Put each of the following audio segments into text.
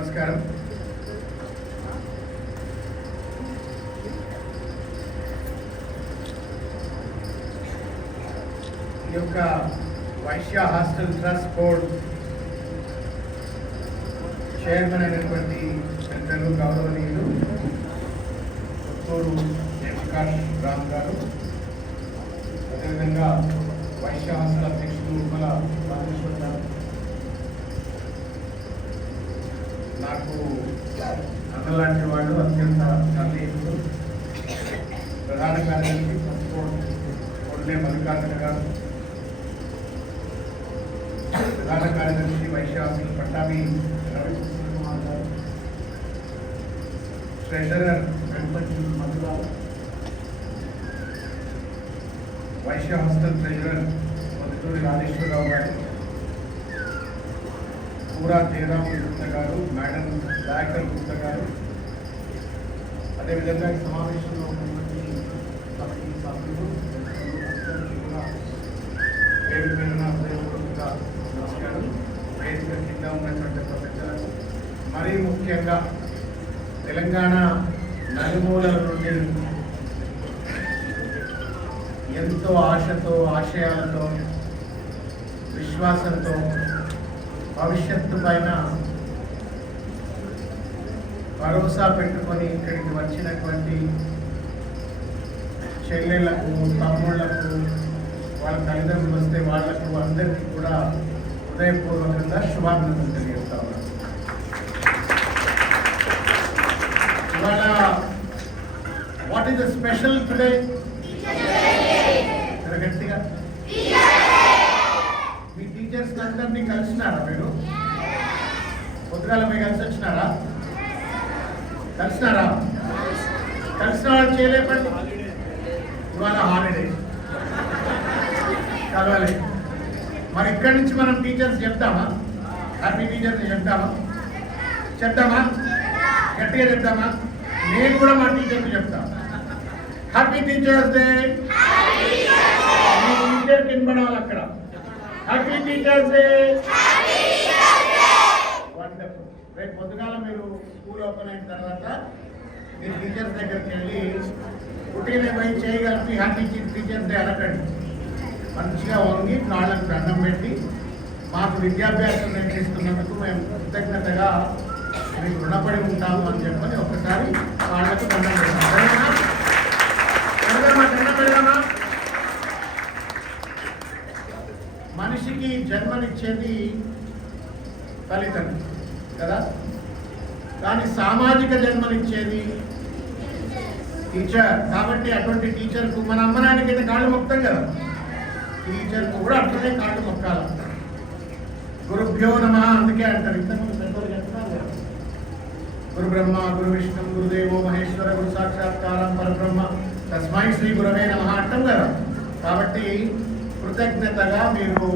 నమస్కారం. ఈ యొక్క Vaishya hostel trust board chairman అయినటువంటి పెద్దలు గౌరవనీయులు పుత్తూరు ప్రకాష్ రామ్ గారు, అదేవిధంగా వైశ్య హాస్టల్ అధ్యక్షులు ఉమ్మల రామేశ్వర్ గారు, నాకు అన్నలాంటి వాళ్ళు, అత్యంత సన్నిహితులు, ప్రధాన కార్యదర్శి కొడ్లే మల్లికార్జున గారు, ప్రధాన కార్యదర్శి వైశ్య హాస్టల్ పట్టాభి రవికుమార్ గారు, ట్రెజరర్ గణపతి మధు గారు, వైశ్య హాస్టల్ ట్రెజరర్ మొదటూరి రాజేశ్వరరావు గారు, పూరా జయరామ్ గుప్తా గారు, మేడం దయాకర్ గుప్తా గారు, అదేవిధంగా ఈ సమావేశంలో ఉన్నటువంటి కమిటీ సభ్యులు కూడా పేరు పేరున హృదయపూర్వకంగా నమస్కారం. వేదిక కింద ఉన్నటువంటి పెద్దలకు, మరీ ముఖ్యంగా తెలంగాణ నలుమూలల నుండి ఎంతో ఆశతో, ఆశయాలతో, విశ్వాసంతో భవిష్యత్తు పైన భరోసా పెట్టుకొని ఇక్కడికి వచ్చినటువంటి చెల్లెళ్లకు, తమ్ముళ్లకు, వాళ్ళ తల్లిదండ్రులు వస్తే వాళ్లకు అందరికీ కూడా హృదయపూర్వకంగా శుభాభినందనలు తెలియజేస్తా ఉన్నాను. ఇవాళ what is the special today? గట్టిగా మీ టీచర్స్ అందరినీ కలిసినారా? మీరు పొద్దుగాల పోయి కలిసి వచ్చినారా? కలిసిన వాళ్ళు చేయలేపండి. ఇవాళ హాలిడే కలవాలి. మరి ఇక్కడి నుంచి మనం టీచర్స్ చెప్తామా? హ్యాపీ టీచర్స్ చెప్తామా? గట్టిగా చెప్తామా? నేను కూడా మా టీచర్కి చెప్తా, హ్యాపీ టీచర్స్ డే. టీచర్ కిందపడాలి అక్కడ, హ్యాపీ టీచర్స్ డే. వండర్ఫుల్. రేపు పొద్దుగాల మీరు స్కూల్ ఓపెన్ అయిన తర్వాత మీరు టీచర్స్ దగ్గరికి వెళ్ళి పుట్టిన పోయి చేయగలిపి హ్యాపీ టీచర్స్ డే అనకండి. మంచిగా వంగి కాళ్ళకు దండం పెట్టి మాకు విద్యాభ్యాసం నేర్పిస్తున్నందుకు మేము కృతజ్ఞతగా మీకు రుణపడి ఉంటాము అని చెప్పని ఒక్కసారి కాళ్ళకు దండం పెడతాం. దండం పెడదామా? మనిషికి జన్మనిచ్చేది తల్లిదండ్రులు కదా, కానీ సామాజిక జన్మనిచ్చేది టీచర్. కాబట్టి అటువంటి టీచర్కు మన అమ్మనానికైతే కాళ్ళు మొక్తాం కదా, టీచర్కు కూడా అట్లనే కాళ్ళు మొక్కాలి. గురుభ్యో నమః అందుకే అంటారు. ఇంతకుముందు పెద్దలు చెప్తున్నారు కదా, గురు బ్రహ్మ గురు విష్ణు గురుదేవో మహేశ్వర గురు సాక్షాత్కారం పరబ్రహ్మ తస్మై శ్రీ గురవే నమః అంటాం కదా. కాబట్టి కృతజ్ఞతగా మీరు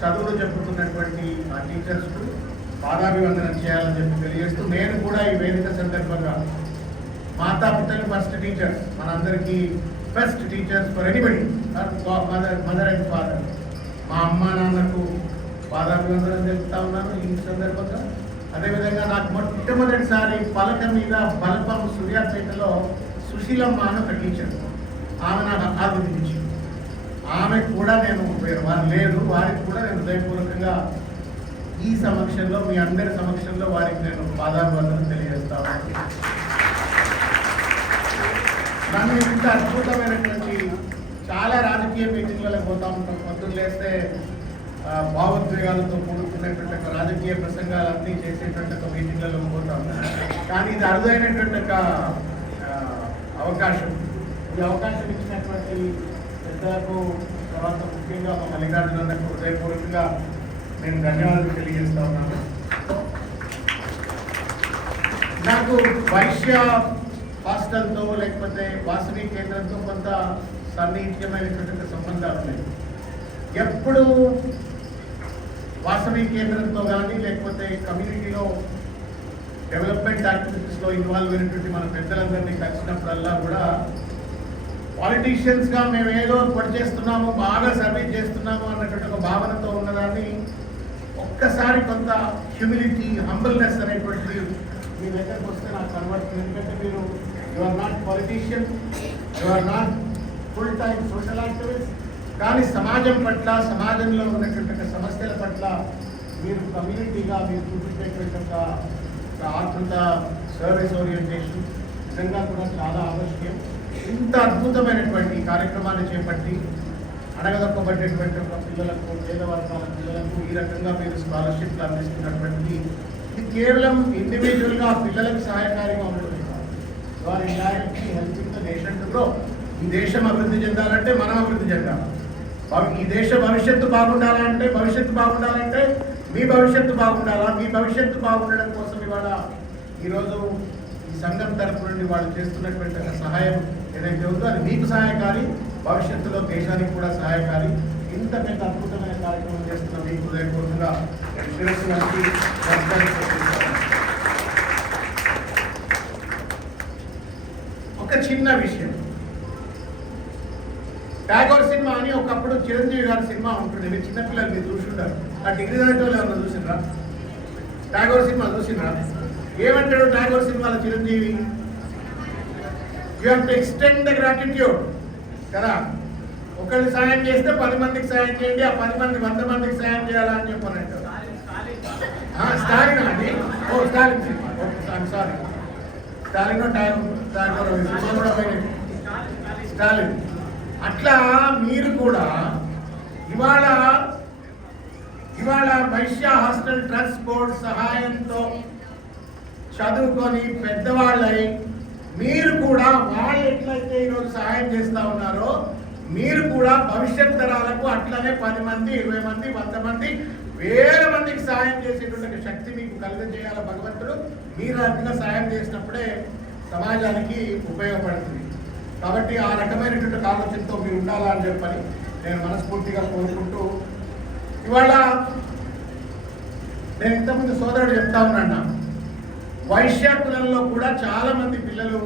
చదువులు చెప్పుతున్నటువంటి ఆ టీచర్స్కు పాదాభివందనం చేయాలని చెప్పి తెలియజేస్తూ, నేను కూడా ఈ వేదిక సందర్భంగా మాతాపితలు ఫస్ట్ టీచర్స్, మనందరికీ best teachers for anybody, mother and father, మా అమ్మ నాన్నకు పాదాభివందనం తెలుపుతా ఉన్నాను ఈ సందర్భంగా. అదేవిధంగా నాకు మొట్టమొదటిసారి పలక మీద బలపం సూర్యాపేటలో సుశీలమ్మ అని ఒక టీచర్, ఆమె నాకు ఆవిర్భించింది. ఆమెకు కూడా నేను, వారు లేరు, వారికి కూడా నేను హృదయపూర్వకంగా ఈ సమక్షంలో, మీ అందరి సమక్షంలో వారికి నేను పాదాభివందనం తెలియజేస్తాను. నన్ను ఇంత అద్భుతమైనటువంటి చాలా రాజకీయ మీటింగ్లకు పోతా ఉంటాం. పొద్దున్న లేస్తే భావోద్వేగాలతో కూడుకున్నటువంటి ఒక రాజకీయ ప్రసంగాలన్నీ చేసేటువంటి ఒక మీటింగ్లలో పోతాం. కానీ ఇది అరుదైనటువంటి ఒక అవకాశం. ఈ అవకాశం ఇచ్చినటువంటి పెద్దలకు, తర్వాత ముఖ్యంగా మా మల్లికార్జునకు హృదయపూర్వకంగా నేను ధన్యవాదాలు తెలియజేస్తా ఉన్నాను. నాకు వైశ్య హాస్టల్తో లేకపోతే వాసవి కేంద్రంతో కొంత సన్నిహిత్యమైనటువంటి సంబంధాలు ఉన్నాయి. ఎప్పుడు వాసవి కేంద్రంతో కానీ లేకపోతే కమ్యూనిటీలో డెవలప్మెంట్ యాక్టివిటీస్లో ఇన్వాల్వ్ అయినటువంటి మన పెద్దలందరినీ కలిసినప్పుడల్లా కూడా పాలిటీషియన్స్గా మేము ఏదో పని చేస్తున్నాము, బాగా సర్వీస్ చేస్తున్నాము అన్నటువంటి ఒక భావనతో ఉన్నదాన్ని ఒక్కసారి కొంత హ్యూమిలిటీ, హంబల్నెస్ అనేటువంటిది మీ దగ్గరకు వస్తే నాకు కనబడుతుంది. ఎందుకంటే మీరు you are not politician, you are not full time social activist, కానీ సమాజం పట్ల, సమాజంలో ఉన్నటువంటి సమస్యల పట్ల మీరు కమ్యూనిటీగా మీరు చూపించేటువంటి ఒక ఆత్మత, సర్వీస్ ఓరియంటేషన్ నిజంగా కూడా చాలా ఆవశ్యకం. ఇంత అద్భుతమైనటువంటి కార్యక్రమాన్ని చేపట్టి అడగదొక్కబడ్డటువంటి ఒక పిల్లలకు, పేద వర్గాల పిల్లలకు ఈ రకంగా మీరు స్కాలర్షిప్లు అందిస్తున్నటువంటి ఇది కేవలం ఇండివిజువల్గా పిల్లలకు సహాయకారిగా ఉండడం కాదు. వారి indirectly helping the nation to grow. ఈ దేశం అభివృద్ధి చెందాలంటే మనం అభివృద్ధి చెందాలి. ఈ దేశ భవిష్యత్తు బాగుండాలంటే మీ భవిష్యత్తు బాగుండాలా. మీ భవిష్యత్తు బాగుండడం కోసం ఇవాళ ఈరోజు ఈ సంఘం తరఫు నుండి వాళ్ళు చేస్తున్నటువంటి ఒక సహాయం ఏదైతే ఉందో అది మీకు సహాయకారి, భవిష్యత్తులో దేశానికి కూడా సహాయకారి. ఇంత పెద్ద అద్భుతమైన కార్యక్రమం చేస్తున్న మీకు హృదయపూర్వకంగా ఒక చిన్న విషయం, ట్యాగోర్ సినిమా అని ఒకప్పుడు చిరంజీవి గారి సినిమా ఉంటుంది. మీరు చిన్నపిల్లలు మీరు చూసింటారు. ఆ డిగ్రీ చదివేటోళ్ళు ఎవరు చూసినరా? ట్యాగోర్ సినిమా చూసినరా? ఏమంటాడు ట్యాగోర్ సినిమాలో Chiranjeevi? You have to extend the gratitude కదా. ఒకళ్ళు సాయం చేస్తే 10 మందికి సాయం చేయండి, ఆ 10 మంది 100 మందికి సాయం చేయాలా అని చెప్పానంట. స్టాలిన్ అండి. ఓ స్టాలిన్ సినిమా, సారీ, స్టాలిన్ ట్యాగోర్ సినిమా కూడా స్టాలిన్. అట్లా మీరు కూడా ఇవాళ వైశ్య హాస్టల్ ట్రస్ట్ బోర్డ్ సహాయంతో చదువుకొని పెద్దవాళ్ళై మీరు కూడా వాళ్ళు ఎట్లయితే ఈరోజు సహాయం చేస్తూ ఉన్నారో మీరు కూడా భవిష్యత్ తరాలకు అట్లనే 10 మంది, 20 మంది, 100 మంది, 1000 మందికి సహాయం చేసేటువంటి శక్తి మీకు కలుగజేయాల భగవంతుడు. మీరు అట్లా సహాయం చేసినప్పుడే సమాజానికి ఉపయోగపడుతుంది. కాబట్టి ఆ రకమైనటువంటి ఆలోచనతో మీరు ఉండాలని చెప్పని నేను మనస్ఫూర్తిగా కోరుకుంటూ, ఇవాళ నేను ఇంతకుముందు సోదరుడు చెప్తా ఉన్నాను, వైశ్య కులంలో కూడా చాలా మంది పిల్లలు,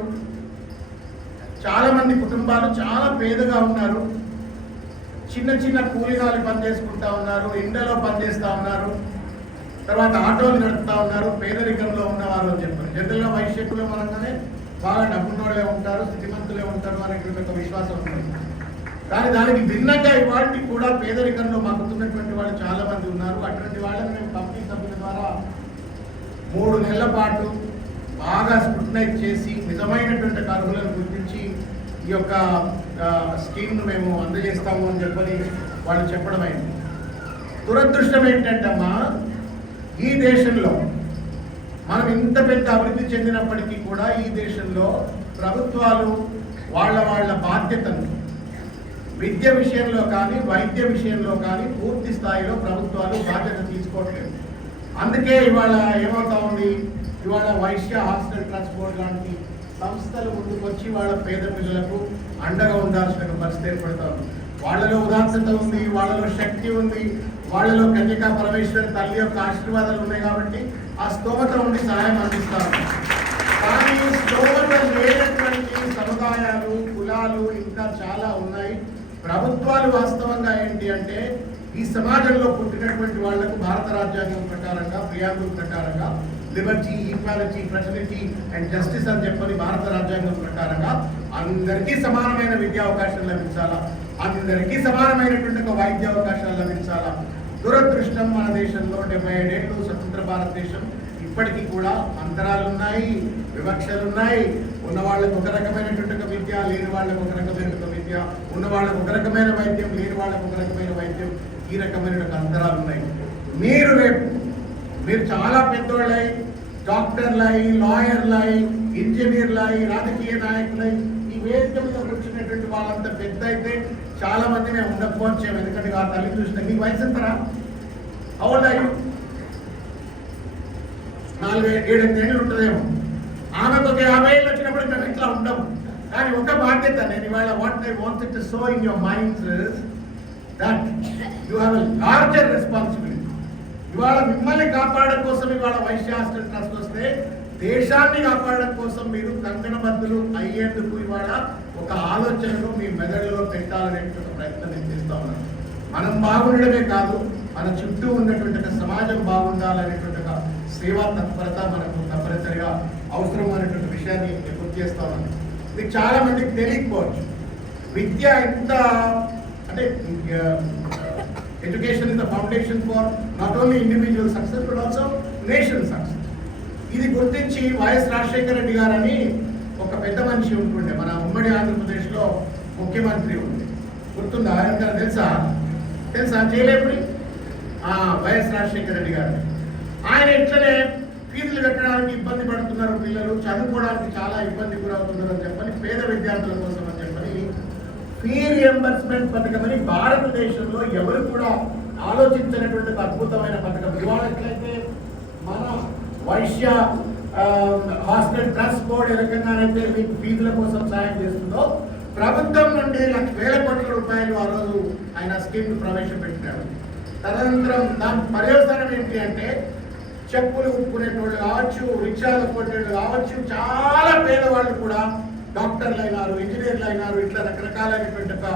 చాలా మంది కుటుంబాలు చాలా పేదగా ఉన్నారు. చిన్న చిన్న కూలీనాలు పని చేసుకుంటా ఉన్నారు, ఇండలో పనిచేస్తూ ఉన్నారు, తర్వాత ఆటోలు నడుపుతా ఉన్నారు, పేదరికంలో ఉన్నవారు అని చెప్పారు. జనరల్గా వైశ్య కులం అనగానే బాగా డబ్బున్నోళ్ళే ఉంటారు, స్థితిమంతులే ఉంటారు అనేటువంటి ఒక విశ్వాసం ఉంటుంది. కానీ దానికి భిన్నంగా ఇవాళకి కూడా పేదరికంలో మగ్గుతున్నటువంటి వాళ్ళు చాలా మంది ఉన్నారు. అటువంటి వాళ్ళని మేము కంపెనీ సభ్యుల ద్వారా 3 నెలల పాటు బాగా స్క్రూటనైజ్ చేసి నిజమైనటువంటి అర్హులను గుర్తించి ఈ యొక్క స్కీమ్ను మేము అందజేస్తాము అని చెప్పని వాళ్ళు చెప్పడం అయింది. దురదృష్టం ఏంటంటమ్మా, ఈ దేశంలో మనం ఇంత పెద్ద అభివృద్ధి చెందినప్పటికీ కూడా ఈ దేశంలో ప్రభుత్వాలు వాళ్ళ బాధ్యతను విద్య విషయంలో కానీ, వైద్య విషయంలో కానీ పూర్తి స్థాయిలో ప్రభుత్వాలు బాధ్యత తీసుకోవట్లేదు. అందుకే ఇవాళ ఏమవుతా ఉంది, ఇవాళ వైశ్య హాస్టల్ ట్రస్ట్ బోర్డు లాంటి సంస్థలు ముందుకు వచ్చి వాళ్ళ పేద పిల్లలకు అండగా ఉండాల్సిన పరిస్థితి ఏర్పడతా ఉంది. వాళ్ళలో ఉదాత్తత ఉంది, వాళ్ళలో శక్తి ఉంది, వాళ్ళలో కన్యకా పరమేశ్వరి తల్లి యొక్క ఆశీర్వాదాలు ఉన్నాయి. కాబట్టి ఆ స్తోమత ఉండి సహాయం అందిస్తారు. కానీ స్తోమత లేనటువంటి సముదాయాలు, కులాలు ఇంకా చాలా ఉన్నాయి. ప్రభుత్వాలు వాస్తవంగా ఏంటి అంటే ఈ సమాజంలో పుట్టినటువంటి వాళ్లకు భారత రాజ్యాంగం ప్రకారంగా, ప్రియాంబుల్ ప్రకారంగా Liberty, equality, fraternity and justice అని చెప్పని భారత రాజ్యాంగం ప్రకారంగా అందరికీ సమానమైన విద్యా అవకాశాలు లభించాలా, అందరికీ సమానమైనటువంటి ఒక వైద్య అవకాశాలు లభించాలా. దురదృష్టం, మన దేశంలో 75 ఏళ్ళు స్వతంత్ర భారతదేశం, ఇప్పటికీ కూడా అంతరాలు ఉన్నాయి, వివక్షలు ఉన్నాయి. ఉన్న వాళ్ళకు ఒక రకమైనటువంటి ఒక విద్య, లేని వాళ్ళకు ఒక రకమైన విద్య, ఉన్న వాళ్ళకు ఒక రకమైన వైద్యం, లేని వాళ్ళకు ఒక రకమైన వైద్యం, ఈ రకమైన అంతరాలు ఉన్నాయి. మీరు చాలా పెద్దోళ్ళై, డాక్టర్లై, లాయర్లై, ఇంజనీర్లై, రాజకీయ నాయకులై ఈ వేదిక మీద కూర్చున్నటువంటి వాళ్ళంతా పెద్ద అయితే చాలా మంది మేము ఉండకపోవచ్చాము. ఎందుకంటే ఆ తల్లి చూసిన మీ వయసు ఎంతరా? అవునాయి 4-7 ఏళ్ళు ఉంటుందేమో. ఆమెకు ఒక 50 ఏళ్ళు వచ్చినప్పుడు మేము ఇట్లా ఉండము. కానీ ఒక బాధ్యత నేను ఇవాళ what I wanted to show in your minds is that you have a larger responsibility. ఇవాళ మిమ్మల్ని కాపాడడం కోసం ఇవాళ వైశ్య హాస్టల్ ట్రస్ట్ వస్తే దేశాన్ని కాపాడడం కోసం మీరు కంకణబద్ధులు అయ్యేందుకు ఇవాళ ఒక ఆలోచనను మీ మెదడులో పెట్టాలనే ప్రయత్నం నేను చేస్తా ఉన్నాను. మనం బాగుండడమే కాదు, మన చుట్టూ ఉన్నటువంటి సమాజం బాగుండాలనేటువంటి ఒక సేవా తత్పరత మనకు తప్పనిసరిగా అవసరమైనటువంటి విషయాన్ని గుర్తు చేస్తామని ఇది చాలా మందికి తెలియకపోవచ్చు. విద్య ఎంత అంటే education is the foundation for not only individual success but also nation success. ఇది గుర్తించి వైఎస్ రాజశేఖర రెడ్డి గారని ఒక పెద్ద మనిషి ఉంటుండే, మన ఉమ్మడి ఆంధ్రప్రదేశ్లో ముఖ్యమంత్రి ఉంది, గుర్తుందా? ఎవరికైనా తెలుసా చేయలేపుడి వైఎస్ రాజశేఖర రెడ్డి గారు. ఆయన ఇట్లనే ఫీజులు కట్టడానికి ఇబ్బంది పడుతున్నారు, పిల్లలు చదువుకోవడానికి చాలా ఇబ్బంది గురవుతున్నారు అని చెప్పని పేద విద్యార్థుల కోసం అని చెప్పని ఫీ రియంబర్స్మెంట్ పథకం అని భారతదేశంలో ఎవరు కూడా ఆలోచించినటువంటి అద్భుతమైన పథకం. ఇవాళ ఎట్లయితే మన వైశ్య హాస్టల్ ట్రస్ట్ బోర్డు ఏ రకంగానైతే మీకు ఫీజుల కోసం సాయం చేస్తుందో ప్రభుత్వం నుండి వేల కోట్ల రూపాయలు ఆ రోజు ఆయన స్కీమ్ ప్రవేశపెట్టారు. తదనంతరం దాని పర్యవసానం ఏంటి అంటే చెప్పులు ఉప్పుకునేటోళ్ళు కావచ్చు, రిక్షాలు కొట్టేళ్ళు కావచ్చు, చాలా పేదవాళ్ళు కూడా డాక్టర్లు అయినారు, ఇంజనీర్లు అయినారు, ఇట్లా రకరకాలైనటువంటి ఒక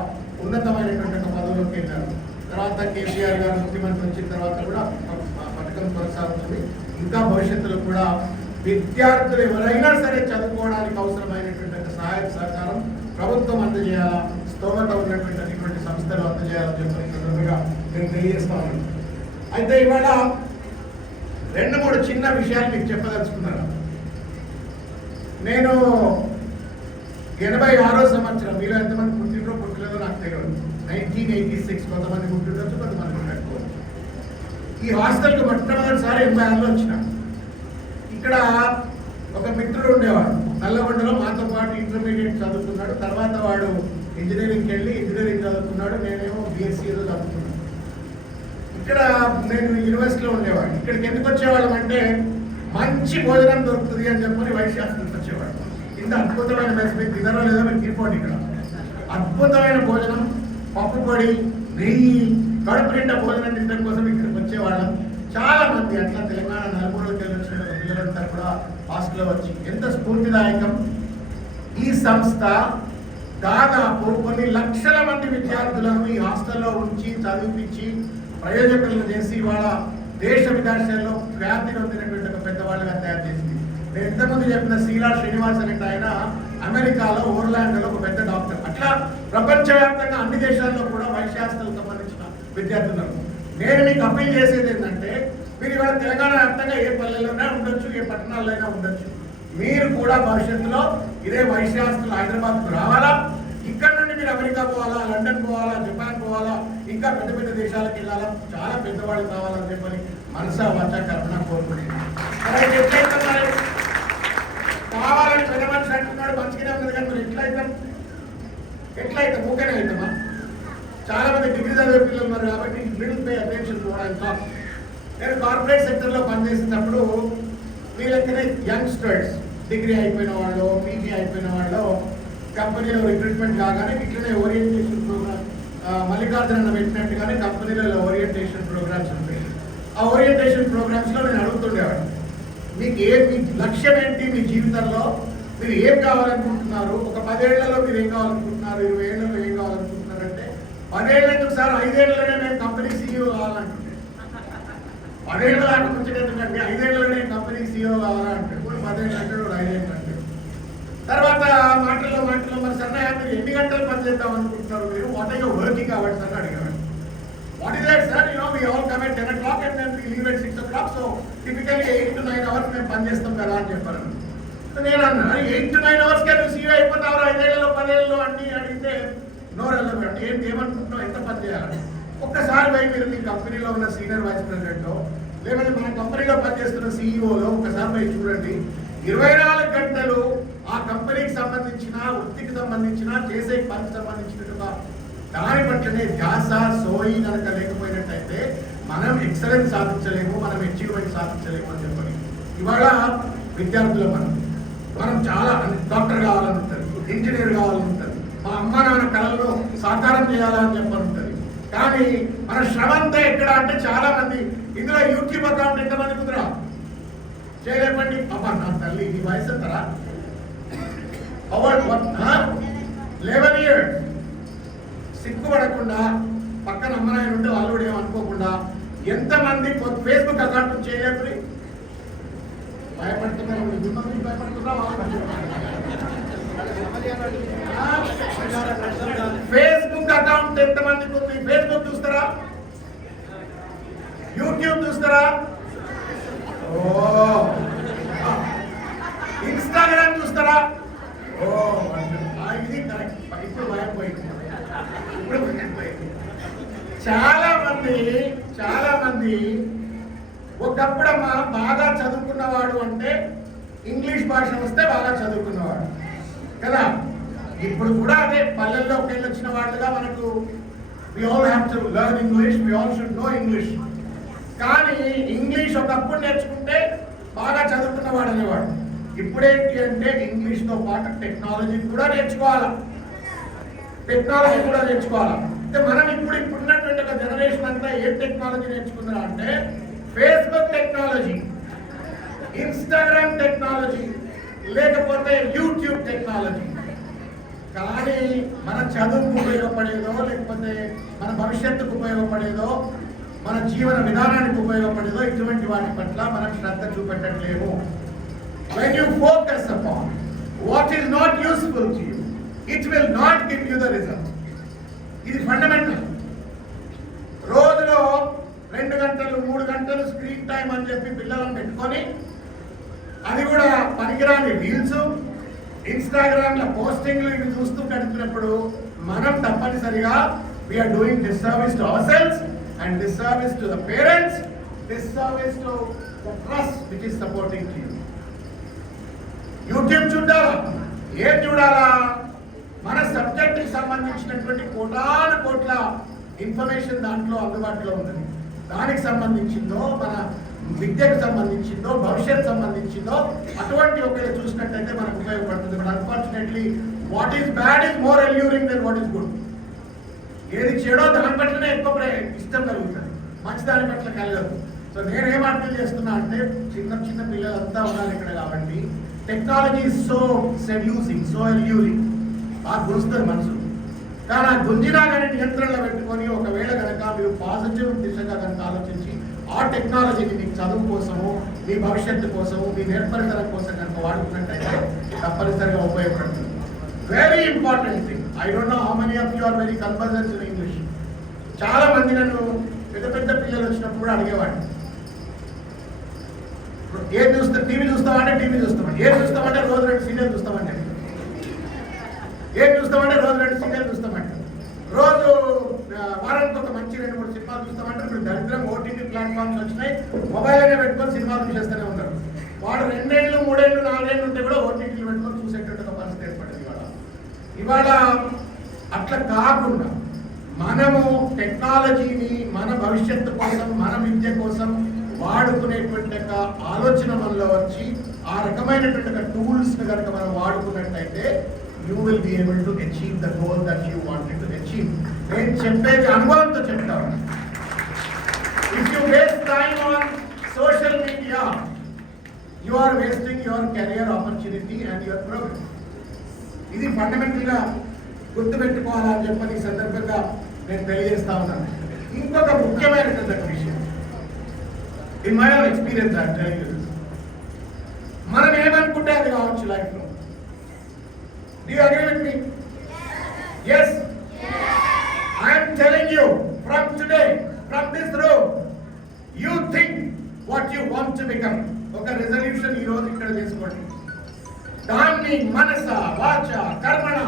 ఉన్నతమైనటువంటి ఒక పదవులోకి వెళ్ళారు. తర్వాత కేసీఆర్ గారు ముఖ్యమంత్రి వచ్చిన తర్వాత కూడా పథకం కొనసాగుతుంది. ఇంకా భవిష్యత్తులో కూడా విద్యార్థులు ఎవరైనా సరే చదువుకోవడానికి అవసరమైనటువంటి ఒక సహాయ సహకారం ప్రభుత్వం అందజేయాలా, స్తోమత ఉన్నటువంటి సంస్థలు అందజేయాలని చెప్పి సందర్భంగా నేను తెలియజేస్తాను. అయితే ఇవాళ 2-3 చిన్న విషయాలు మీకు చెప్పదలుచుకున్నాను. నేను 86వ సంవత్సరం, మీరు ఎంతమంది పుట్టినో పుట్టలేదో నాకు తెలియదు, 1986 కొంతమంది పుట్టిండొచ్చు, కొంతమంది పుట్టకపోవచ్చు. ఈ హాస్టల్కి మొట్టమొదటిసారి 86లో వచ్చిన. ఇక్కడ ఒక మిత్రుడు ఉండేవాడు నల్లగొండలో, మాతో పాటు ఇంటర్మీడియట్ చదువుకున్నాడు. తర్వాత వాడు ఇంజనీరింగ్కి వెళ్ళి ఇంజనీరింగ్ చదువుకున్నాడు, నేనేమో బీఎస్సీ ఏదో చదువుకున్నాను. ఇక్కడ నేను యూనివర్సిటీలో ఉండేవాడు. ఇక్కడికి ఎందుకు వచ్చేవాళ్ళం అంటే మంచి భోజనం దొరుకుతుంది అని చెప్పని వైశ్యాస్త్రికి వచ్చేవాడు. ఇంత అద్భుతమైన మెస్ మీకు తినరో లేదో మీరు తీసుకోండి. ఇక్కడ అద్భుతమైన భోజనం, పప్పు పొడి, నెయ్యి, కడుపు నిండా భోజనం తినడం కోసం ఇక్కడికి వచ్చేవాళ్ళం. చాలా మంది అట్లా తెలంగాణ నలుమూలకి వెళ్ళి వచ్చిన పిల్లలంతా కూడా హాస్టల్లో వచ్చి ఎంత స్ఫూర్తిదాయకం. ఈ సంస్థ దాదాపు కొన్ని లక్షల మంది విద్యార్థులను ఈ హాస్టల్లో ఉంచి చదివించి ప్రయోజకులను చేసి వాళ్ళ దేశ విదేశాల్లో వ్యాప్తి నొందినటువంటి ఒక పెద్దవాళ్ళుగా తయారు చేసింది. నేను ఇంతకుముందు చెప్పిన సీలా శ్రీనివాస్ అనే ఆయన అమెరికాలో ఓర్లాండోలో ఒక పెద్ద డాక్టర్. అట్లా ప్రపంచవ్యాప్తంగా అన్ని దేశాల్లో కూడా వైశ్యాస్తులకు సంబంధించిన విద్యార్థులు. నేను మీకు అప్పీల్ చేసేది ఏంటంటే మీరు ఇవాళ తెలంగాణ వ్యాప్తంగా ఏ పల్లెల్లోనే ఉండొచ్చు, ఏ పట్టణాల్లోనే ఉండొచ్చు, మీరు కూడా భవిష్యత్తులో ఇదే వైశ్యాస్తులు హైదరాబాద్కు రావాలా. ఇక్కడ నుండి మీరు అమెరికా పోవాలా, లండన్ పోవాలా, జపాన్ పోవాలా, ఇంకా పెద్ద పెద్ద దేశాలకు వెళ్ళాలా, చాలా పెద్దవాళ్ళు కావాలని చెప్పని మనసా వాచా కర్మణ కోరుకునేది. కావాలని పెద్ద మనిషి అంటున్నాడు, మంచిగానే ఉన్నది కానీ మీరు ఎట్లయితే ఊకనే అవుతామా? చాలా మంది డిగ్రీ చదివే పిల్లలు ఉన్నారు కాబట్టి మిడిల్ పే అటెన్షన్ కూడా. నేను కార్పొరేట్ సెక్టర్లో పనిచేసేటప్పుడు మీ లెక్కనే యంగ్స్టర్స్, డిగ్రీ అయిపోయిన వాళ్ళు, పీజీ అయిపోయిన వాళ్ళు కంపెనీలో రిక్రూట్మెంట్ కాగానే ఇట్లనే ఓరియంటేషన్ ప్రోగ్రామ్ మల్లికార్జున పెట్టినట్టుగానే కంపెనీలో ఓరియంటేషన్ ప్రోగ్రామ్స్ ఉంటాయి. ఆ ఓరియంటేషన్ ప్రోగ్రామ్స్లో నేను అడుగుతుండేవాడు, మీ లక్ష్యం ఏంటి మీ జీవితంలో, మీరు ఏం కావాలనుకుంటున్నారు, ఒక 10 ఏళ్లలో మీరు ఏం కావాలనుకుంటున్నారు, 20 ఏళ్లలో ఏం కావాలనుకుంటున్నారు అంటే 10 ఏళ్ళకి సార్ 5 ఏళ్లలోనే మేము కంపెనీ సీఈఓ కావాలంటుండే. 10 ఏళ్ళ దాకా ముంచేటంటే 5 ఏళ్లలోనే కంపెనీ సీఈఓ కావాలంటే 10 ఏళ్ళు అంటాడు, 5 ఏళ్ళు అంటాడు. తర్వాత మాటల్లో మరి సన్నయ్య మీరు ఎన్ని గంటలు పని చేద్దాం అనుకుంటున్నారు, మీరు what are your working hours అని అడిగారు. What is that sir, we all come at 10 o'clock and then we leave at 6 o'clock, so typically 8 to 9 hours మేము పని చేస్తాం కదా అని చెప్పారు. నేను అన్నా 8 to 9 hours కే నువ్వు సీఈఓ అయిపోతావు 5 ఏళ్లలో 10 ఏళ్ళలో అన్ని అడిగితే నోరెల్లో అంటే ఏమనుకుంటున్నావు, ఎంత పని చేయాలని. ఒక్కసారి పోయి మీరు మీ కంపెనీలో ఉన్న సీనియర్ వైస్ ప్రెసిడెంట్ లేకపోతే మన కంపెనీలో పనిచేస్తున్న సీఈఓలో ఒకసారి పోయి చూడండి. 24 గంటలు ఆ కంపెనీకి సంబంధించిన, వృత్తికి సంబంధించిన, చేసే పనికి సంబంధించిన దాని పట్లనే ధ్యాస సోయి కనుక లేకపోయినట్టయితే మనం ఎక్సలెన్స్ సాధించలేము, మనం అచీవ్మెంట్ సాధించలేము అని చెప్పని. ఇవాళ విద్యార్థులు మనం చాలా డాక్టర్ కావాలని ఉంటుంది, ఇంజనీర్ కావాలని ఉంటుంది, మా అమ్మ నాన్న కళల్లో సాకారం చేయాలని చెప్పని ఉంటుంది. కానీ మన శ్రమ అంతా ఎక్కడ అంటే చాలా మంది ఇందులో యూట్యూబ్ అకౌంట్ ఎంతమంది కుదరా చేయలేమండి. అమ్మా నా తల్లి ఈ వయసు ఎంతరా, 11 years. సిగ్గుపడకుండా పక్కన అమ్మనాయన ఉంటే వాళ్ళు కూడా ఏమనుకోకుండా ఎంతమంది ఫేస్బుక్ అకౌంట్ చేయలేకపోయి భయపడుతున్నారు? ఫేస్బుక్ అకౌంట్ ఎంతమందికి ఉంది? ఫేస్బుక్ చూస్తారా? యూట్యూబ్ చూస్తారా? ఓ ఇన్స్టాగ్రామ్ చూస్తారా? ఓ ఇది కరెక్ట్. ఇప్పుడు భయం పోయింది. చాలా మంది ఒకప్పుడమ్మా బాగా చదువుకున్నవాడు అంటే ఇంగ్లీష్ భాష వస్తే బాగా చదువుకున్నవాడు కదా. ఇప్పుడు కూడా అదే పల్లెల్లోకి వెళ్ళి వచ్చిన వాళ్ళుగా మనకు we all have to learn English, we all should know English. కానీ ఇంగ్లీష్ ఒకప్పుడు నేర్చుకుంటే బాగా చదువుకున్నవాడు అనేవాడు. ఇప్పుడేంటి అంటే ఇంగ్లీష్తో పాటు టెక్నాలజీ కూడా నేర్చుకోవాలి. అంటే మనం ఇప్పుడున్నటువంటి ఒక జనరేషన్ అంతా ఏ టెక్నాలజీ నేర్చుకుందా అంటే ఫేస్బుక్ టెక్నాలజీ, ఇన్స్టాగ్రామ్ టెక్నాలజీ, లేకపోతే యూట్యూబ్ టెక్నాలజీ. కానీ మన చదువుకు ఉపయోగపడేదో, లేకపోతే మన భవిష్యత్తుకు ఉపయోగపడేదో, మన జీవన విధానానికి ఉపయోగపడేదో ఇటువంటి వాటి పట్ల మనం శ్రద్ధ చూపెట్టట్లేము. When you focus upon what is not useful to you, it will not give you the result. ఇది ఫండమెంటల్. రోజులో 2 గంటలు 3 గంటలు స్క్రీన్ టైం అని చెప్పి పిల్లలను పెట్టుకొని అది కూడా పనికిరాని రీల్స్, ఇన్స్టాగ్రామ్ లో పోస్టింగ్లు ఇవి చూస్తూ గడిపినప్పుడు మనం తప్పనిసరిగా we're doing disservice to our selves and disservice to the parents, disservice to the trust which is supporting you. YouTube చూడాలా? ఏం చూడాలా? మన సబ్జెక్టుకి సంబంధించినటువంటి కోట్ల ఇన్ఫర్మేషన్ దాంట్లో అందుబాటులో ఉంటుంది. దానికి సంబంధించిందో, మన విద్యకు సంబంధించిందో, భవిష్యత్ సంబంధించిందో అటువంటి ఒకవేళ చూసినట్టయితే మనకు ఉపయోగపడుతుంది. But unfortunately what is bad is more alluring than what is good. ఏది చెడో దాని పట్లనే ఎక్కువ ఇష్టం కలుగుతుంది, మంచి దాని పట్ల కలగదు. సో నేనేం అర్థం చేస్తున్నా అంటే చిన్న పిల్లలంతా ఉన్నారు ఇక్కడ కాబట్టి technology is so seducing, so alluring. బాగా గురుస్తుంది మనసు. కానీ ఆ గుంజినా కానీ నియంత్రణలో పెట్టుకొని ఒకవేళ కనుక మీరు పాజిటివ్ దిశగా కనుక ఆలోచించి ఆ టెక్నాలజీని మీ చదువు కోసము, మీ భవిష్యత్తు కోసము, మీ నేర్పరితనం కోసం కనుక వాడుకున్నట్టయితే తప్పనిసరిగా ఉపయోగపడుతుంది. Very important thing. I don't know how many of you are very convergence in English. చాలా మంది నన్ను పెద్ద పిల్లలు వచ్చినప్పుడు కూడా అడిగేవాడిని, ఏం చూస్తా, టీవీ చూస్తామంటే టీవీ చూస్తామంటే, ఏం చూస్తామంటే రోజు 2 సీరియల్ చూస్తామంటే, ఏం చూస్తామంటే రోజు 2 సీరియల్ చూస్తామంటే, రోజు వారానికి ఒక మంచి 2-3 సినిమాలు చూస్తామంటే. ఇప్పుడు దరిద్రం ఓటీటీ ప్లాట్ఫామ్స్ వచ్చినాయి, మొబైల్ అనే పెట్టుకొని సినిమాలు చూసేస్తూనే ఉంటారు. వాడు 2 ఏళ్ళు 3 ఏళ్ళు 4 ఏళ్ళు ఉంటే కూడా ఓటీటీలు పెట్టుకొని చూసేటువంటి ఒక పరిస్థితి ఏర్పడింది. ఇవాళ అట్లా కాకుండా మనము టెక్నాలజీని మన భవిష్యత్తు కోసం, మన విద్య కోసం వాడుకునేటువంటి ఒక ఆలోచన మనలో వచ్చి ఆ రకమైనటువంటి టూల్స్ కనుక మనం వాడుకున్నట్టయితే you will be able to achieve the goal that you wanted to achieve. నేను చెప్పేది అనుభవంతో చెప్తాను. If you waste time on social media, you are wasting your career opportunity and your progress. ఇది ఫండమెంటల్ గా గుర్తుపెట్టుకోవాలని చెప్పని ఈ సందర్భంగా నేను తెలియజేస్తా ఉన్నాను. ఇంకొక ముఖ్యమైనటువంటి విషయం, in my own experience I am telling you this. మనం ఏమనుకుంటే అది కావచ్చు లైఫ్ లో. Do you agree with me? Yes. I am telling you from today, from this room, you think what you want to become. ఒక resolution ఈ రోజు ఇక్కడ చేసుకోండి. దాన్ని మనస, వాచ, కర్మణ,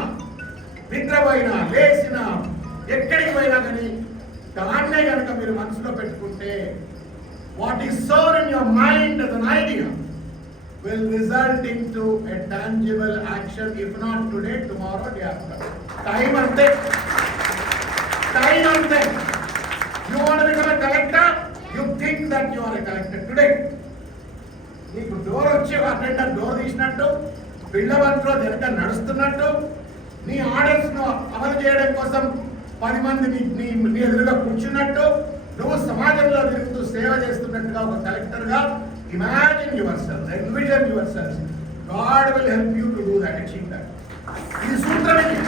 నిద్రపోయినా, లేచిన, ఎక్కడికి పోయినా కానీ దాన్నే కనుక మీరు మనసులో పెట్టుకుంటే what is sown in your mind as an idea will result into a tangible action, if not today, tomorrow, day after. Time ante. You want to become a collector? You think that you are a collector today. నీకు door వచ్చి attender door తీసినట్టు, పిల్లవంట్లో వెనక నడుస్తున్నట్టు, నీ orders ను అమలు చేయడం కోసం 10 మంది నీ ఎదురుగా కూర్చున్నట్టు, నువ్వు సమాజంలో తిరుగుతూ సేవ చేస్తున్నట్టుగా ఒక కలెక్టర్ గా imagine your self, envision your self. God will help you to do that, achieve that. ఇది సూత్రం. ఇది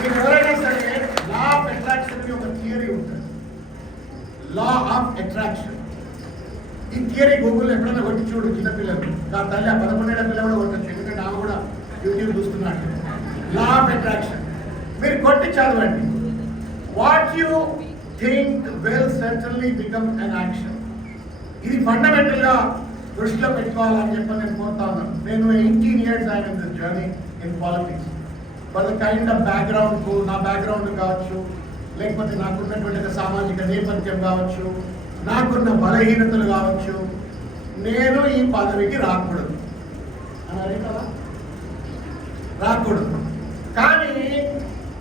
మీరు ఎవరైనా సరే లా ఆఫ్ అట్రాక్షన్ కి ఒక థియరీ ఉంటుంది. Law of attraction. ఈ థియరీ గూగుల్ ఎప్పుడైనా కొట్టి చూడు చిన్నపిల్లలు, నా తల్లి ఆ 11 ఏళ్ల పిల్ల కూడా కొట్టచ్చు, ఎందుకంటే ఆమె కూడా యూట్యూబ్ చూస్తున్నాడు. లా ఆఫ్ అట్రాక్షన్ మీరు కొట్టి చదవండి. What you think will certainly become an action. ఇది ఫండమెంటల్ గా దృష్టిలో పెట్టుకోవాలని చెప్పి నేను కోరుతా ఉన్నాను. నేను 18 years I'm in this journey in politics. For the kind of background, నా బ్యాక్గ్రౌండ్ కావచ్చు, లేకపోతే నాకున్నటువంటి సామాజిక నేపథ్యం కావచ్చు, నాకున్న బలహీనతలు కావచ్చు, నేను ఈ పదవికి రాకూడదు రాకూడదు. కానీ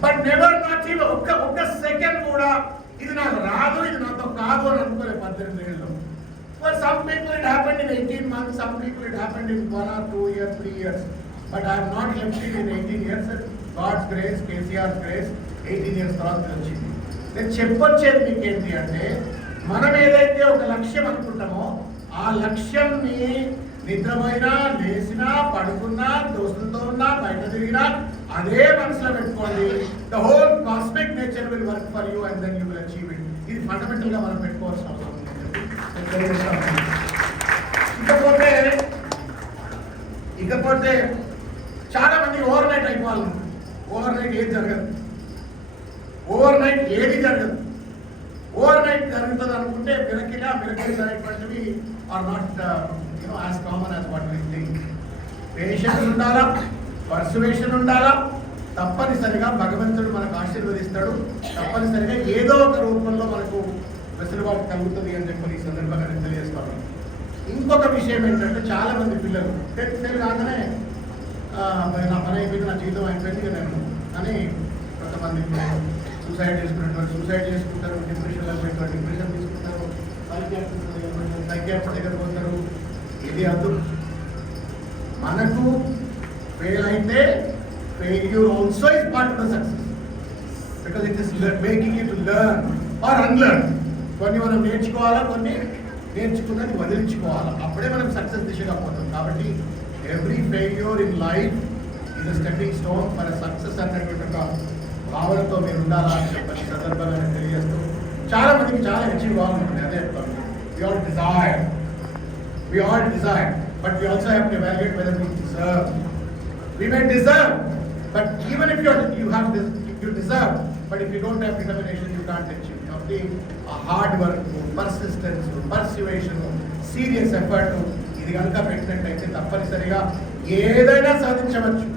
బట్ నెవర్ నాట్ ఈవెన్ ఒక్క సెకండ్ కూడా ఇది నాకు రాదు, ఇది నాతో కాదు అని అనుకోలే 18 ఏళ్ళలో. For some people it happened in 18 months, some people it happened in 1 or 2 years, 3 years. But I have not left it in 18 years. God's grace, KCR's grace, 18 years తర్వాత వచ్చింది. నేను చెప్పొచ్చేది మీకు ఏంటి అంటే, మనం ఏదైతే ఒక లక్ష్యం అనుకుంటామో ఆ లక్ష్యంని నిద్రపోయినా, లేచినా, పడుకున్నా, దోస్తులతో ఉన్నా, బయట తిరిగినా అదే మనసులో పెట్టుకోండి. The whole cosmic nature will work for you and then you will achieve it. ఇది ఫండమెంటల్ గా మనం పెట్టుకోవాల్సిన అవసరం ఉంది. ఇకపోతే చాలా మంది ఓవర్ నైట్ అయిపోవాలి. ఓవర్ నైట్ ఏది జరగదు, ఓవర్ నైట్ ఏది జరగదు. ఓవర్ నైట్ జరుగుతుంది అనుకుంటే మిరకిల్స్ అనేటువంటివి are not as common as what we think. Patience ఉండాలా, పర్సువేషన్ ఉండాలా, తప్పనిసరిగా భగవంతుడు మనకు ఆశీర్వదిస్తాడు, తప్పనిసరిగా ఏదో ఒక రూపంలో మనకు వెసులుబాటు కలుగుతుంది అని చెప్పి ఈ సందర్భంగా నేను తెలియజేస్తాను. ఇంకొక విషయం ఏంటంటే, చాలా మంది పిల్లలు కాగానే నా పని అయిపోయింది, నా జీవితం అయిపోయింది నేను అని కొంతమంది సూసైడ్ చేసుకుంటారు, డిప్రెషన్లో పోతారు, డిప్రెషన్ తీసుకుంటారు, సైకియాట్రిస్ట్ దగ్గర పోతారు. ఇది అద్దు. మనకు ఫెయిల్ అయితే failure also is part of the success, because it is making you to learn or unlearn. కొన్ని మనం నేర్చుకోవాలా, కొన్ని నేర్చుకున్నది వదిలించుకోవాలా, అప్పుడే మనం సక్సెస్ దిశగా పోతాం. కాబట్టి every failure in life is a stepping stone for success అన్నటువంటి ఒక భావనతో మీరు ఉండాలా అని చెప్పని సందర్భంగా నేను తెలియజేస్తూ, చాలా మందికి చాలా అచీవ్ కావాలనుకుంటుంది. అదే చెప్తాను, we all desire, but we also have to evaluate whether we deserve. We may deserve, but even if you deserve, but if you don't have determination, you can't achieve. Hard work, persistence, persuasion, serious effort ఇది కనుక పెట్టినట్టయితే తప్పనిసరిగా ఏదైనా సాధించవచ్చు.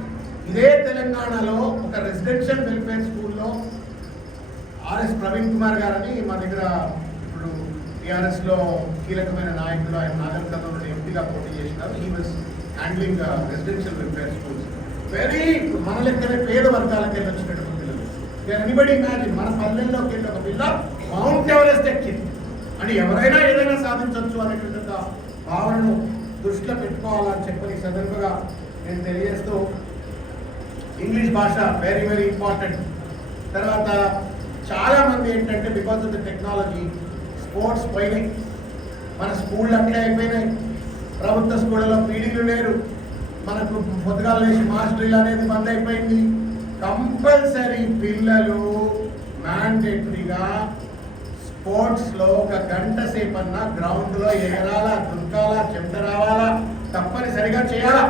ఇదే తెలంగాణలో ఒక residential welfare స్కూల్లో ఆర్ఎస్ ప్రవీణ్ కుమార్ గారని మా దగ్గర ఇప్పుడు టీఆర్ఎస్లో కీలకమైన నాయకులు, ఆయన నాగరికల్లో ఎంపీగా పోటీ చేసినారు. He was handling residential welfare schools. Very మన లెక్కనే పేద వర్గాలకు వెళ్ళి వచ్చినటువంటి పిల్లలు. ఎనీబడి ఇమాజిన్, మన పల్లెల్లోకి వెళ్ళి ఒక పిల్ల మౌంట్ ఎవరెస్ట్ ఎక్కింది అని ఎవరైనా ఏదైనా సాధించవచ్చు అనేటువంటి భావనను దృష్టిలో పెట్టుకోవాలని చెప్పని సందర్భంగా నేను తెలియజేస్తూ, ఇంగ్లీష్ భాష వెరీ వెరీ ఇంపార్టెంట్. తర్వాత చాలామంది ఏంటంటే because of the technology sports పోయినాయి, మన స్కూళ్ళు అట్లే అయిపోయినాయి. ప్రభుత్వ స్కూళ్ళలో పీడీలు లేరు, మనకు పొద్దుగాల లేచి మాస్టరీలు అనేది బంద్ అయిపోయింది. కంపల్సరీ పిల్లలు మ్యాండేటరీగా స్పోర్ట్స్లో 1 గంట సేపన్నా గ్రౌండ్లో ఎగరాలా, దుర్గాలా, చెమట రావాలా, తప్పనిసరిగా చేయాలా.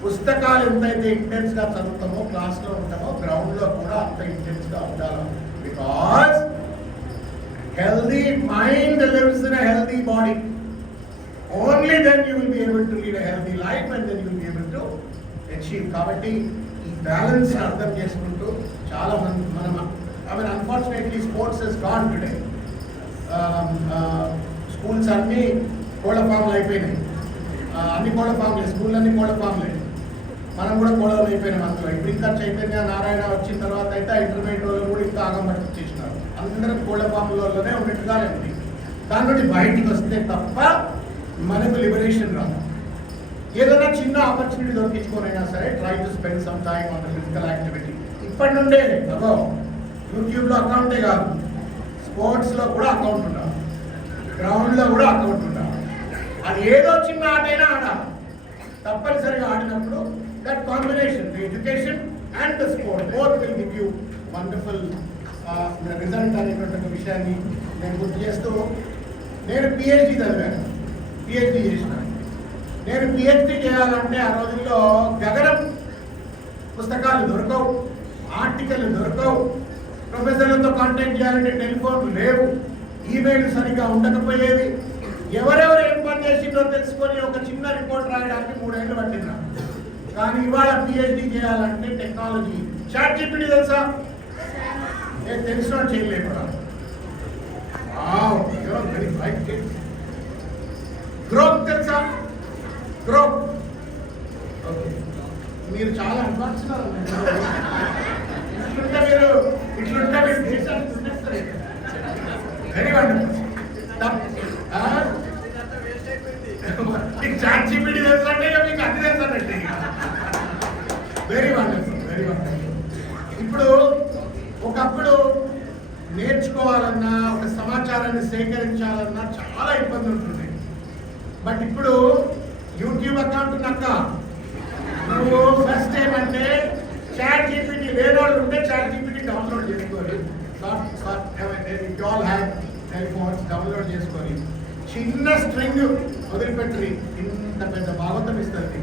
పుస్తకాలు ఎంతైతే ఇంటెన్స్గా చదువుతామో, క్లాస్లో ఉంటామో, గ్రౌండ్లో కూడా అంత ఇంటెన్స్గా ఉండాలి. Because healthy mind lives in a healthy body. Only then you will be able to lead a healthy life and then you will be able to achieve. కాబట్టి ఈ బ్యాలెన్స్ అర్థం చేసుకుంటూ చాలా మంది unfortunately sports has gone today. Schools అన్నీ కోళ్ళ ఫామ్లు అయిపోయినాయి, అన్ని కోళ్ళ ఫామ్లే, స్కూల్ అన్ని కోళ్ళ ఫామ్లే, మనం కూడా కోళ్ళలు అయిపోయినాం అందులో. ఇప్పుడు ఇంకా చైతన్య నారాయణ వచ్చిన తర్వాత అయితే ఇంటర్మీడియట్ వాళ్ళు కూడా ఇంకా ఆగం పట్టించేసినారు. అందరం కోళ్ళ ఫామ్లలోనే ఉన్నట్టుగా ఉంది. దాని నుండి బయటికి వస్తే తప్ప మనకు లిబరేషన్ రాదు. ఏదైనా చిన్న ఆపర్చునిటీ దొరికించుకోనైనా సరే try to spend some time on the physical activity. ఇప్పటి నుండే యూట్యూబ్లో అకౌంటే కాదు, స్పోర్ట్స్లో కూడా అకౌంట్ ఉండాలి, గ్రౌండ్లో కూడా అకౌంట్ ఉండాలి. అది ఏదో చిన్న ఆట అయినా ఆడాలి. తప్పనిసరిగా ఆడినప్పుడు that combination, the education and the sport both will give you wonderful result అనేటువంటి విషయాన్ని నేను గుర్తు చేస్తూ, నేను పిహెచ్డి చదివాను, పిహెచ్డి చేసిన. నేను పిహెచ్డి చేయాలంటే ఆ రోజుల్లో గగనం పుస్తకాలు దొరకవు, ఆర్టికల్ దొరకవు, ప్రొఫెసర్లతో కాంటాక్ట్ చేయాలంటే టెలిఫోన్లు లేవు, ఈమెయిల్ సరిగ్గా ఉండకపోయేది. ఎవరెవరు ఏం పని చేసిందో తెలుసుకొని ఒక చిన్న రిపోర్ట్ రాయడానికి 3 ఏళ్ళు పట్టింది. కానీ ఇవాళ పిహెచ్డి చేయాలంటే టెక్నాలజీ, చాట్ జీపీటీ తెలుసా? నేను తెలిసిన చేయలేదు. గ్రోక్ తెలుసా? గ్రోక్ మీరు చాలా అడ్వాన్స్ ఇట్లుంటే మీరు దేశానికి ఉండేస్తారు. Very wonderful. చాట్ జీపీటీ తెలుసంటే మీకు అది తెలుసండి. Very wonderful, very wonderful. ఇప్పుడు ఒకప్పుడు నేర్చుకోవాలన్నా, ఒక సమాచారాన్ని సేకరించాలన్నా చాలా ఇబ్బంది ఉంటుంది. బట్ ఇప్పుడు యూట్యూబ్ అకౌంట్ ఉన్నాక నువ్వు ఫస్ట్ ఏమంటే చాట్ జీపీటీ లేనోళ్ళు ఉంటే చాట్ జీపీటీ డౌన్లోడ్ చేసుకోవాలి. డౌన్లోడ్ చేసుకొని చిన్న స్ట్రింగ్ వదిలిపెట్టి ఇంత పెద్ద భాగవతం ఇస్తుంది,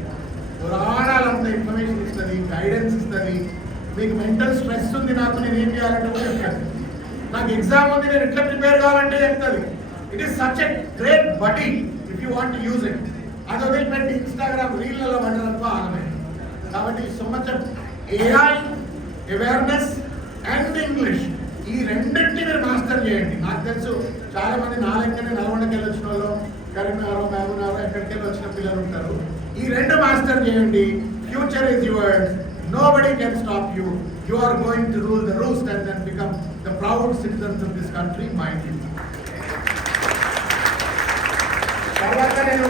పురాణాలంత ఇన్ఫర్మేషన్ ఇస్తుంది, గైడెన్స్ ఇస్తుంది. మీకు మెంటల్ స్ట్రెస్ ఉంది, నాకు నేను ఏం చేయాలంటే కూడా చెప్తాను. నాకు ఎగ్జామ్ ఉంది, నేను ఎట్లా ప్రిపేర్ కావాలంటే చెప్తుంది. It is such a great buddy if you want to use it. అది వదిలిపెట్టి ఇన్స్టాగ్రామ్ రీల్లలో పడ్డదనుకో ఆగమే. కాబట్టి so much AI, awareness and English, ఈ రెండింటిని మీరు మాస్టర్ చేయండి. నాకు తెలుసు చాలా మంది నా లెక్కనే నల్గొండకి వెళ్ళి వచ్చిన వాళ్ళు, కరీంనగర్, మహబూబ్నగర్, ఎక్కడికి వెళ్ళి వచ్చిన పిల్లలు ఉంటారు. ఈ రెండు మాస్టర్ చేయండి. Future is yours. Nobody can stop you. You are going to rule the roost and then become the proud citizens of this country, mind you. తర్వాత నేను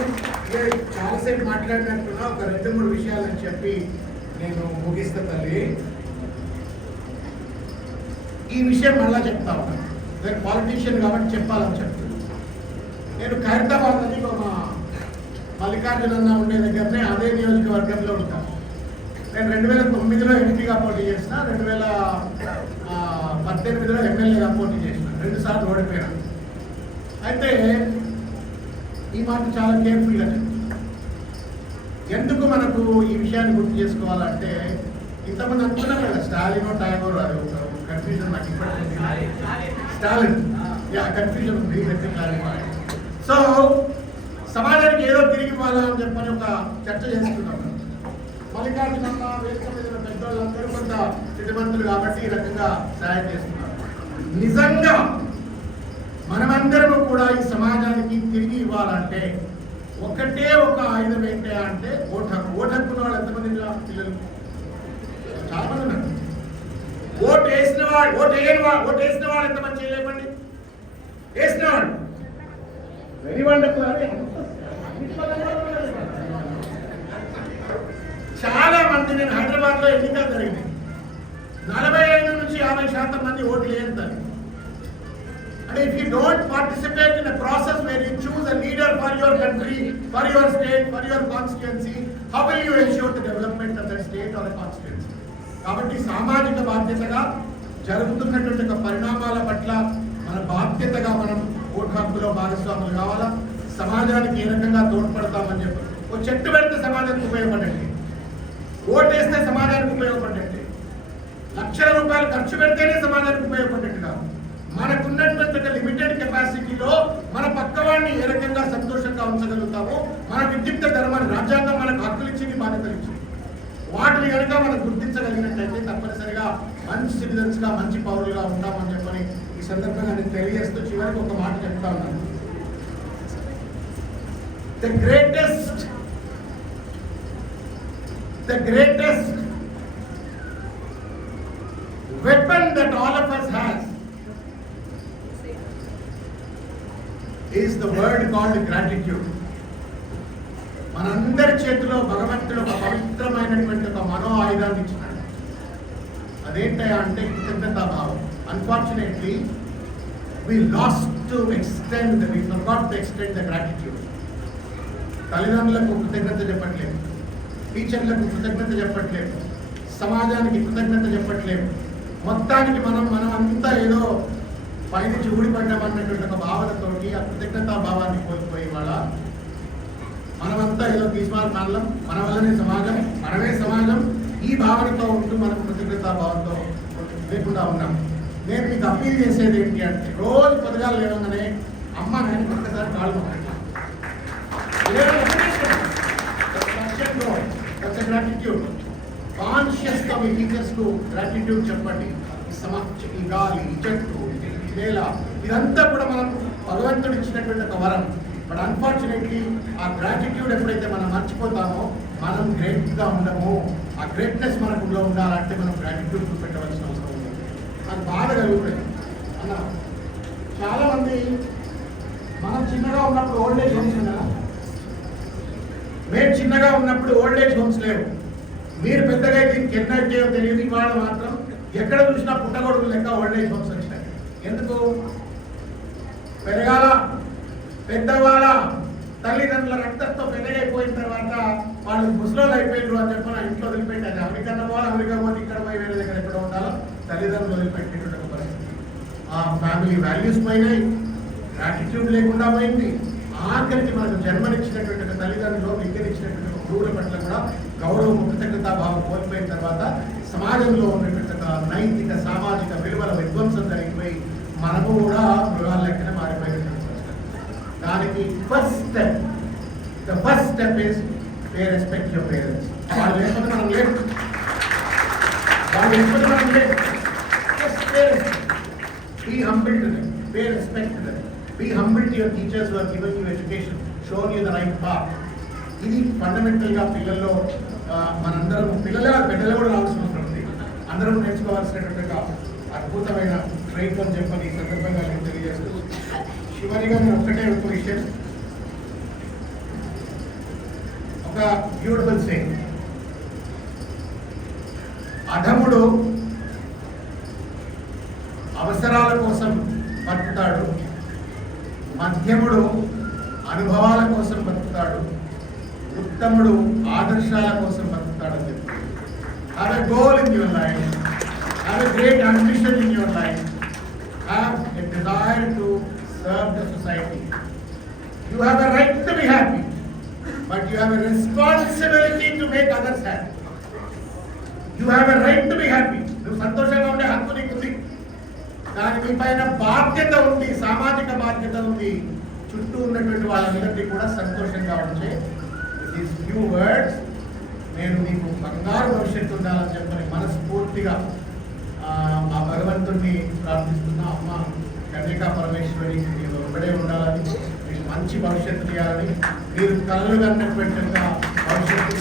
చాలాసేపు మాట్లాడినట్టున్నా ఒక 2-3 విషయాలని చెప్పి నేను ముగిస్తా తల్లి. ఈ విషయం మళ్ళా చెప్తా ఉన్నాను, నేను పాలిటీషియన్ కాబట్టి చెప్పాలని చెప్తాను. నేను ఖైరతాబాద్ అని మా మల్లికార్జున ఉండే దగ్గరనే అదే నియోజకవర్గంలో ఉంటాను. నేను 2009లో ఎంపీగా పోటీ చేసిన, 2018లో ఎమ్మెల్యేగా పోటీ చేసిన, 2 సార్లు ఓడిపోయాను. అయితే ఈ మాట చాలా కేర్ఫుల్గా చెప్తాను. ఎందుకు మనకు ఈ విషయాన్ని గుర్తు చేసుకోవాలంటే, ఇంతమంది అనుకున్నాం కదా స్టాలిన్ టాగోర్, అది ఒక కన్ఫ్యూజన్ నాకు ఇప్పటికీ. స్టాలిన్, కన్ఫ్యూజన్ ఉంది. సో సమాజానికి ఏదో తిరిగి పోవాలని చెప్పని ఒక చర్చ చేసుకున్నాం. మల్లికార్జున వేదిక మీద పెద్దవాళ్ళందరూ కొంత స్థితిమంతులు కాబట్టి ఈ రకంగా సహాయం చేస్తున్నారు. నిజంగా మనమందరము కూడా ఈ సమాజానికి తిరిగి ఇవ్వాలంటే ఒకటే ఒక ఆయుధం ఏంటి అంటే ఓటు హక్కు. ఓటు హక్కున్న వాళ్ళు ఎంతమంది పిల్లలు? చాలా మంది ఉన్నారు. ఓటు వేసిన వాడు, ఓటు వేసిన వాడు ఎంతమంది చేయలేమండి? వేసిన వాడు వెరీ వండర్ఫుల్. చాలా మంది, నేను హైదరాబాద్లో ఎన్నికలు జరిగినాయి, 45 నుంచి 50% మంది ఓట్లు వేస్తారు. అంటే if you don't participate in a process where you choose a leader for your country, for your state, for your constituency, how will you ensure the development of the state or the constituency? కాబట్టి సామాజిక బాధ్యతగా జరుగుతున్నటువంటి పరిణామాల పట్ల మన బాధ్యతగా మనం vote హక్కులో భాగస్వాములు కావాలా. సమాజానికి ఏ రకంగా తోడ్పడతామని చెప్పి ఒక చెట్టు పెడితే సమాజానికి ఉపయోగపడండి, ఓటేస్తే సమాజానికి ఉపయోగపడ్డట్టే, లక్షల రూపాయలు ఖర్చు పెడితేనే సమాజానికి ఉపయోగపడ్డట్టు కాదు. మనకున్నటువంటి లిమిటెడ్ కెపాసిటీలో మన పక్కవాడిని ఏ రకంగా సంతోషంగా ఉంచగలుగుతామో, మన విద్యుక్త ధర్మాన్ని రాజ్యాంగం మనకు హక్కులు ఇచ్చింది, బాధ్యతలు ఇచ్చింది, వాటిని కనుక మనం గుర్తించగలిగినట్లయితే తప్పనిసరిగా మంచి సిటిజన్స్గా, మంచి పౌరులుగా ఉంటామని చెప్పని ఈ సందర్భంగా నేను తెలియజేస్తూ చివరికి ఒక మాట చెప్తా ఉన్నాను. The greatest weapon that all of us has is the word called gratitude. మనందరి చేతిలో భగవంతుడు ఒక పవిత్రమైనటువంటి ఒక మనో ఆయుధాన్ని ఇచ్చినాడు. అదేంటయా అంటే కృతజ్ఞతాభావం. Unfortunately we forgot to extend the gratitude. తల్లిదండ్రులకు కృతజ్ఞత చెప్పట్లేదు, టీచర్లకు కృతజ్ఞత చెప్పట్లేదు, సమాజానికి కృతజ్ఞత చెప్పట్లేదు, మొత్తానికి మనం అంతా ఏదో పైనుంచి ఊడిపడ్డామన్నటువంటి ఒక భావనతోటి ఆ కృతజ్ఞతా భావాన్ని కోల్పోయి వాళ్ళ మనమంతా ఏదో తీసుమార్ మానలం, మన వల్లనే సమాజం, మనమే సమాజం, ఈ భావనతో ఉంటూ మనం కృతజ్ఞతా భావంతో లేకుండా ఉన్నాం. నేను మీకు అప్పీల్ చేసేది ఏంటి అంటే రోజు పొద్దుగాలు లేవగానే అమ్మ నేను ఒక్కసారి కాళ్ళు మొక్కట్లా గ్రాటిట్యూడ్ కాన్షియస్గా మీ టీచర్స్కు గ్రాటిట్యూడ్ చెప్పండి. ఈ గాలి, ఈ చెట్టు, ఈ నేల ఇదంతా కూడా మనం భగవంతుడు ఇచ్చినటువంటి ఒక వరం. బట్ అన్ఫార్చునేట్లీ ఆ గ్రాటిట్యూడ్ ఎప్పుడైతే మనం మర్చిపోతామో మనం గ్రేట్గా ఉండము. ఆ గ్రేట్నెస్ మనకు ఉండాలంటే మనం గ్రాటిట్యూడ్ చూపెట్టవలసిన అవసరం ఉంది. నాకు బాగా కలుగుతుంది అన్న. చాలామంది మనం చిన్నగా ఉన్నప్పుడు ఓల్డ్ ఏజ్ హోమ్స్ ఉన్నారా? మేము చిన్నగా ఉన్నప్పుడు ఓల్డ్ ఏజ్ హోమ్స్ లేవు. మీరు పెద్దగా దీనికి ఎన్నట్టేయో తెలియదు. ఇవాళ మాత్రం ఎక్కడ చూసినా పుట్టగొడుగులు లెక్క ఓల్డ్ ఏజ్ హోమ్స్ వచ్చినాయి. ఎందుకు? పెరగాల, పెద్దవాళ్ళ తల్లిదండ్రుల రక్తంతో పెద్దగైపోయిన తర్వాత వాళ్ళు ముసలోళ్ళు అయిపోయినారు అని చెప్పి నా ఇంట్లో వదిలిపెట్టారు. అమెరికన్నా పోవాలి, అమెరికా పోతే ఇక్కడ పోయి వేరే దగ్గర ఎక్కడ ఉండాలో తల్లిదండ్రులు వదిలిపెట్టేటువంటి పరిస్థితి. ఆ ఫ్యామిలీ వాల్యూస్ పోయినాయి, యాటిట్యూడ్ లేకుండా పోయింది. ఆఖరికి మనకు జన్మనిచ్చినటువంటి తల్లిదండ్రులు, విద్యనిచ్చినటువంటి గురువుల పట్ల కూడా గౌరవం, కృతజ్ఞతా భావం కోల్పోయిన తర్వాత సమాజంలో ఉన్నటువంటి నైతిక, సామాజిక విలువల విధ్వంసం జరిగిపోయి మనము కూడా మృగాల లెక్కన మారిపోయినటువంటి దానికి first step is pay respect your parents. వాళ్ళు లేకపోతే మనం లేదు, వాళ్ళు లేకపోతే మనం లేదు. Be humble to them, pay respect to them, be humble to your teachers who have given you education, shown you the right path. ఇది ఫండమెంటల్గా పిల్లల్లో మనందరం, పిల్లలే పెద్దలు కూడా రావాల్సిన అవసరం ఉంది. అందరం నేర్చుకోవాల్సినటువంటి అద్భుతమైన ట్రైట్ అని చెప్పని ఈ సందర్భంగా నేను తెలియజేస్తూ చివరిగా నేను ఒక్కటే ఒక విషయం, ఒక బ్యూటిఫుల్ సేయింగ్. అధముడు అవసరాల కోసం బతుకుతాడు, మధ్యముడు అనుభవాల కోసం బతుకుతాడు, ఉత్తముడు ఆదర్శాల కోసం బతుకుతాడు అని చెప్తాడు. Have a goal in your life, have a great ambition in your life, have a desire to serve the society. You have a right to be happy, but you have a responsibility to make others happy. You have a right to be happy. నువ్వు సంతోషంగా ఉండే హక్కు నీకుంది. దాని మీ పైన బాధ్యత ఉంది, సామాజిక బాధ్యత ఉంది. చుట్టూ ఉన్నటువంటి వాళ్ళందరినీ కూడా సంతోషంగా ఉంచే దీస్ ఫ్యూ వర్డ్స్ నేను నీకు బంగారు భవిష్యత్తు ఉండాలని చెప్పని మనస్ఫూర్తిగా ఆ భగవంతుడిని ప్రార్థిస్తున్నా. అమ్మ కన్యకా పరమేశ్వరి మీరు ఒకడే ఉండాలని, మీకు మంచి భవిష్యత్తు తీయాలని, మీరు కళ్ళు కన్నటువంటి భవిష్యత్తు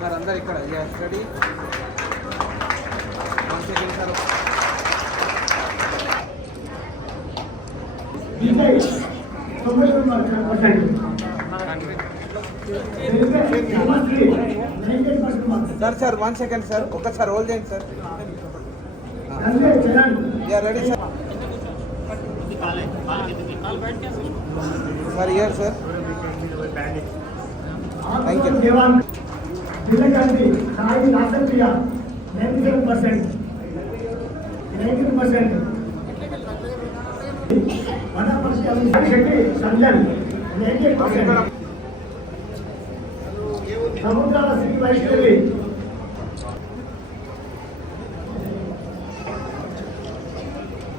సార్ అందరు ఇక్కడ study sir. Sir 1 second sir, ఒక్కసారి హోల్డ్ చేయండి sir. Ready sir. Sir year sir. Thank you. జిల్లకండి సాయి నాసప్రియ 97%, 19%. వనపర్తి శెట్టి సంజన్ 98%. సముద్రాల శ్రీ వైష్ణవి